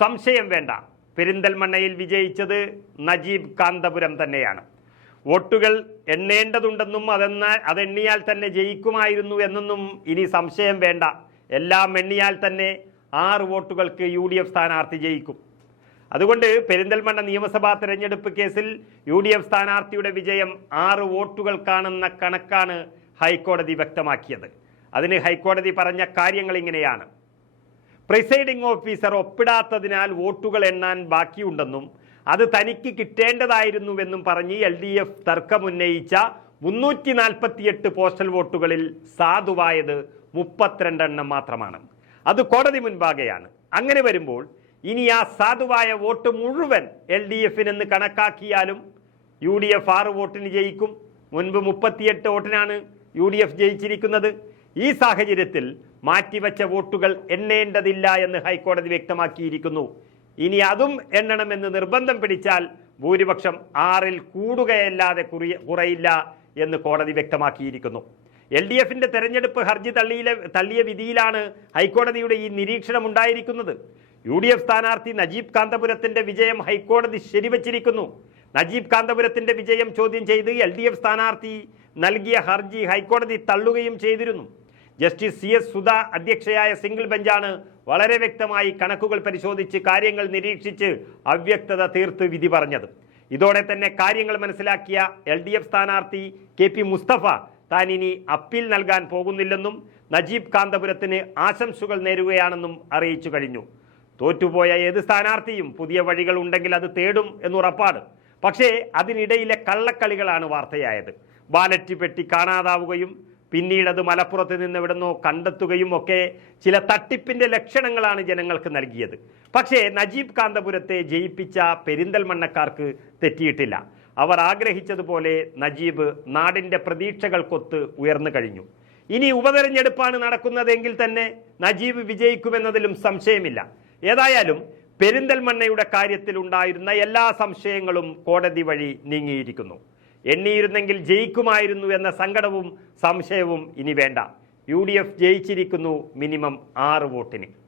സംശയം വേണ്ട. പെരിന്തൽമണ്ണയിൽ വിജയിച്ചത് നജീബ് കാന്തപുരം തന്നെയാണ്. വോട്ടുകൾ എണ്ണേണ്ടതുണ്ടെന്നും അതെന്നാൽ അതെണ്ണിയാൽ തന്നെ ജയിക്കുമായിരുന്നു എന്നൊന്നും ഇനി സംശയം വേണ്ട. എല്ലാം എണ്ണിയാൽ തന്നെ ആറ് വോട്ടുകൾക്ക് യു ഡി എഫ് സ്ഥാനാർത്ഥി ജയിക്കും. അതുകൊണ്ട് പെരിന്തൽമണ്ണ നിയമസഭാ തെരഞ്ഞെടുപ്പ് കേസിൽ യു ഡി എഫ് സ്ഥാനാർത്ഥിയുടെ വിജയം ആറ് വോട്ടുകൾക്കാണെന്ന കണക്കാണ് ഹൈക്കോടതി വ്യക്തമാക്കിയത്. അതിന് ഹൈക്കോടതി പറഞ്ഞ കാര്യങ്ങൾ ഇങ്ങനെയാണ്. പ്രിസൈഡിംഗ് ഓഫീസർ ഒപ്പിടാത്തതിനാൽ വോട്ടുകൾ എണ്ണാൻ ബാക്കിയുണ്ടെന്നും അത് തനിക്ക് കിട്ടേണ്ടതായിരുന്നുവെന്നും പറഞ്ഞ് എൽ ഡി എഫ് തർക്കമുന്നയിച്ച മുന്നൂറ്റി നാൽപ്പത്തിയെട്ട് പോസ്റ്റൽ വോട്ടുകളിൽ സാധുവായത് മുപ്പത്തിരണ്ടെണ്ണം മാത്രമാണ്. അത് കോടതി മുൻപാകെയാണ്. അങ്ങനെ വരുമ്പോൾ ഇനി ആ സാധുവായ വോട്ട് മുഴുവൻ എൽ ഡി എഫിനെന്ന് കണക്കാക്കിയാലും യു ഡി എഫ് ആറ് വോട്ടിന് ജയിക്കും. മുൻപ് മുപ്പത്തിയെട്ട് വോട്ടിനാണ് യു ഡി എഫ് ജയിച്ചിരിക്കുന്നത്. ഈ സാഹചര്യത്തിൽ മാറ്റിവെച്ച വോട്ടുകൾ എണ്ണേണ്ടതില്ല എന്ന് ഹൈക്കോടതി വ്യക്തമാക്കിയിരിക്കുന്നു. ഇനി അതും എണ്ണണമെന്ന് നിർബന്ധം പിടിച്ചാൽ ഭൂരിപക്ഷം ആറിൽ കൂടുകയല്ലാതെ കുറിയ കുറയില്ല എന്ന് കോടതി വ്യക്തമാക്കിയിരിക്കുന്നു. എൽ ഡി എഫിന്റെ തെരഞ്ഞെടുപ്പ് ഹർജി തള്ളിയിലെ തള്ളിയ വിധിയിലാണ് ഹൈക്കോടതിയുടെ ഈ നിരീക്ഷണം ഉണ്ടായിരിക്കുന്നത്. യു ഡി എഫ് സ്ഥാനാർത്ഥി നജീബ് കാന്തപുരത്തിന്റെ വിജയം ഹൈക്കോടതി ശരിവച്ചിരിക്കുന്നു. നജീബ് കാന്തപുരത്തിന്റെ വിജയം ചോദ്യം ചെയ്ത് എൽ ഡി എഫ് സ്ഥാനാർത്ഥി നൽകിയ ഹർജി ഹൈക്കോടതി തള്ളുകയും ചെയ്തിരുന്നു. ജസ്റ്റിസ് സി എസ് സുധ അധ്യക്ഷയായ സിംഗിൾ ബെഞ്ചാണ് വളരെ വ്യക്തമായി കണക്കുകൾ പരിശോധിച്ച് കാര്യങ്ങൾ നിരീക്ഷിച്ച് അവ്യക്തത തീർത്ത് വിധി പറഞ്ഞത്. ഇതോടെ തന്നെ കാര്യങ്ങൾ മനസ്സിലാക്കിയ എൽ ഡി എഫ് സ്ഥാനാർത്ഥി കെ പി മുസ്തഫ താൻ ഇനി അപ്പീൽ നൽകാൻ പോകുന്നില്ലെന്നും നജീബ് കാന്തപുരത്തിന് ആശംസകൾ നേരുകയാണെന്നും അറിയിച്ചു കഴിഞ്ഞു. തോറ്റുപോയ ഏത് സ്ഥാനാർത്ഥിയും പുതിയ വഴികൾ ഉണ്ടെങ്കിൽ അത് തേടും എന്നുറപ്പാണ്. പക്ഷേ അതിനിടയിലെ കള്ളക്കളികളാണ് വാർത്തയായത്. ബാലറ്റ് പെട്ടി കാണാതാവുകയും പിന്നീട് അത് മലപ്പുറത്ത് നിന്ന് എവിടുന്നോ കണ്ടെത്തുകയും ഒക്കെ ചില തട്ടിപ്പിന്റെ ലക്ഷണങ്ങളാണ് ജനങ്ങൾക്ക് നൽകിയത്. പക്ഷേ നജീബ് കാന്തപുരത്തെ ജയിപ്പിച്ച പെരിന്തൽമണ്ണക്കാർക്ക് തെറ്റിയിട്ടില്ല. അവർ ആഗ്രഹിച്ചതുപോലെ നജീബ് നാടിന്റെ പ്രതീക്ഷകൾക്കൊത്ത് ഉയർന്നു കഴിഞ്ഞു. ഇനി ഉപതെരഞ്ഞെടുപ്പാണ് നടക്കുന്നതെങ്കിൽ തന്നെ നജീബ് വിജയിക്കുമെന്നതിലും സംശയമില്ല. ഏതായാലും പെരിന്തൽമണ്ണയുടെ കാര്യത്തിൽ ഉണ്ടായിരുന്ന എല്ലാ സംശയങ്ങളും കോടതി വഴി നീങ്ങിയിരിക്കുന്നു. എണ്ണിയിരുന്നെങ്കിൽ ജയിക്കുമായിരുന്നു എന്ന സങ്കടവും സംശയവും ഇനി വേണ്ട. യു ജയിച്ചിരിക്കുന്നു മിനിമം ആറ് വോട്ടിന്.